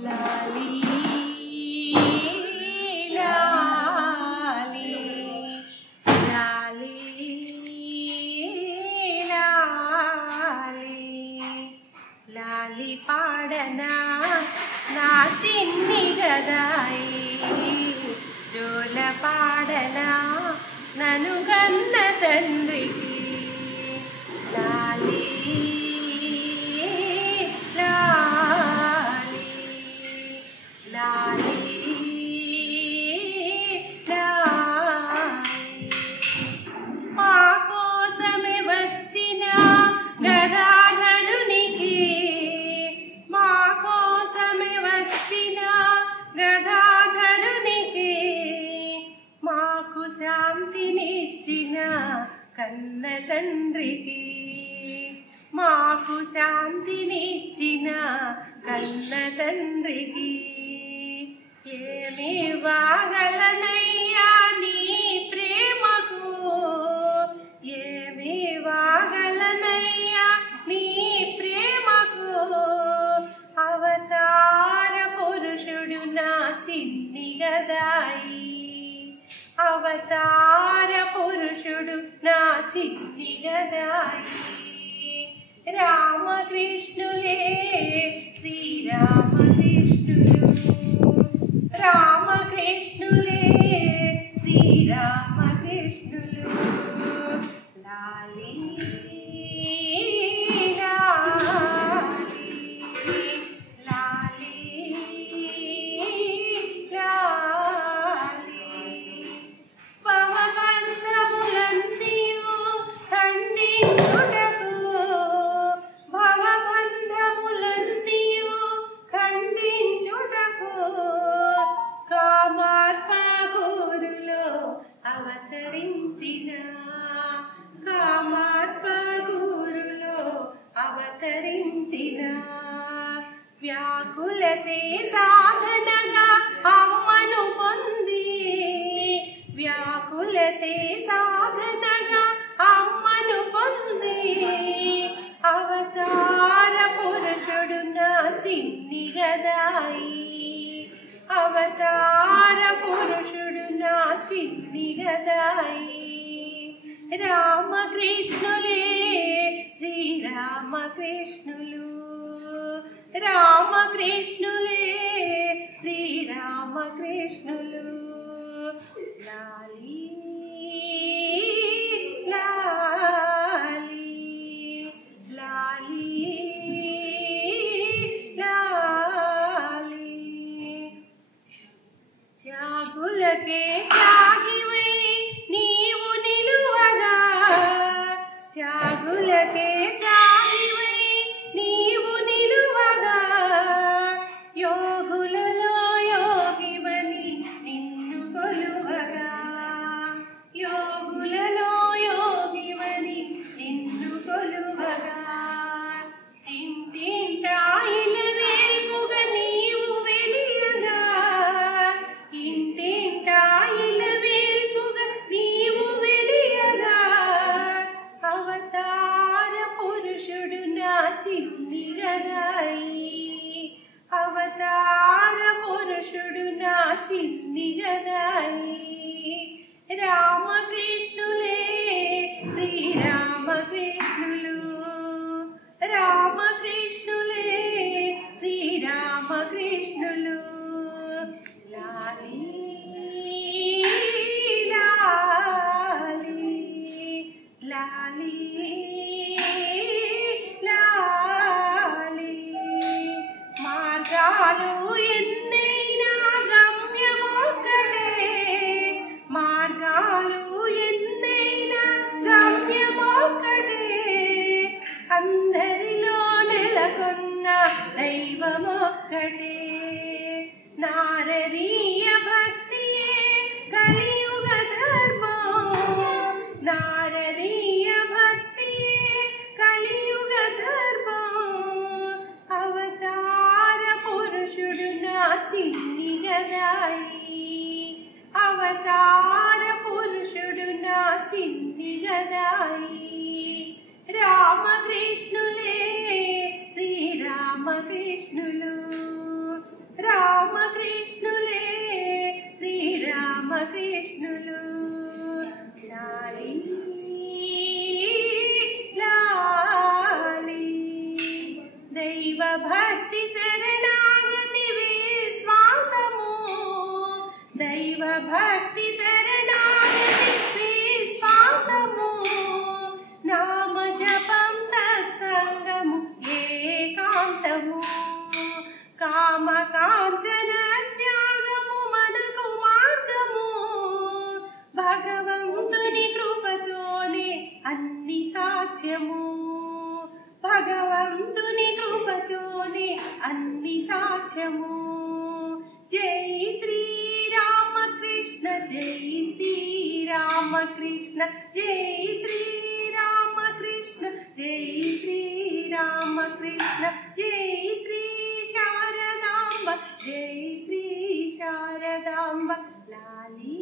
లాలి లాలి లాలి లాలి లాలి పాడనా నా చిన్ని గదాయి జోల పాడనా నన్ను కన్న తండ్రికి లాలి లాలి లాలి లాలి మా కోసమే వచ్చిన గదాధరునికి మా కోసమే వచ్చిన గదాధరునికి మాకు శాంతినిచ్చిన కన్న తండ్రికి మాకు శాంతినిచ్చిన కన్న తండ్రికి ఏమి వాగలనయ్యా నీ ప్రేమకు ఏమి వాగలనయ్యా నీ ప్రేమకు అవతార పురుషుడు నా చిన్ని గదాయి అవతార పురుషుడు నా చిన్ని గదాయి రామకృష్ణులే శ్రీరామకృష్ణులు రామకృష్ణులే శ్రీరామకృష్ణులు లాలి లాలి లాలి లాలి భవబంధములన్నీయు ఖండించుటకు భవబంధములన్నీయు ఖండించుటకు కామార్పగురులో అవతరించిన కామార్పగురులో అవతరించిన వ్యాకులతే సాధనగా అమ్మను పొంది వ్యాకులతే సాధనగా అమ్మను పొంది అవతార పురుషుడు నా చిన్ని గదాయి అవతార పురుషుడు నా చిన్ని గదాయి రామకృష్ణులే శ్రీరామకృష్ణులు రామకృష్ణులే శ్రీరామకృష్ణులు లాలి లాలి లాలి లాలి త్యాగులకే త్యాగివై నీవు నిలువగా త్యాగులకే త్యాగివై నీవు నిలువగా యోగులలో యోగివని నిన్ను కొలువగా యోగులలో యోగివని నిన్ను కొలువగా ఇంటింటాయిల వేల్పుగా నీవు వెలియగా ఇంటింటాయిల వేల్పుగా నీవు వెలియగా అవతార పురుషుడు నా చిన్ని గదాయి అవతార పురుషుడు నా చిన్ని గదాయి రామకృష్ణులే శ్రీరామకృష్ణులు రామకృష్ణులే శ్రీరామకృష్ణులు లాలి లాలి లాలి లాలి మార్గాలు ఎన్నైనా గమ్యమొక్కటే మార్గాలు ఎన్నైనా గమ్యమొక్కటే అందరిలో నెలకొన్న దైవమొక్కటే నారదీయ భక్తియే కలియుగ ధర్మం నారదీయ భక్తియే కలియుగ ధర్మం అవతార పురుషుడు నా చిన్ని గదాయి అవతార పురుషుడు నా చిన్ని గదాయి రామకృష్ణులే శ్రీరామకృష్ణులు రామకృష్ణులు లాలి లాలి. దైవ భక్తి శరణాగతి విశ్వాసము, దైవ భక్తి శరణాగతి విశ్వాసము, నామ జపం సత్సంగము ఏకాంతము, కామ కాంచన త్యాగము మనకు మార్గము, భగవంతుని కృపతోనే అన్ని సాధ్యము, భగవంతుని కృపతోనే అన్ని సాధ్యము. జై శ్రీరామకృష్ణ జై శ్రీరామకృష్ణ జై శ్రీరామకృష్ణ జై శ్రీరామకృష్ణ జై శ్రీ శారదాంబ జై శ్రీ శారదాంబ లాలి.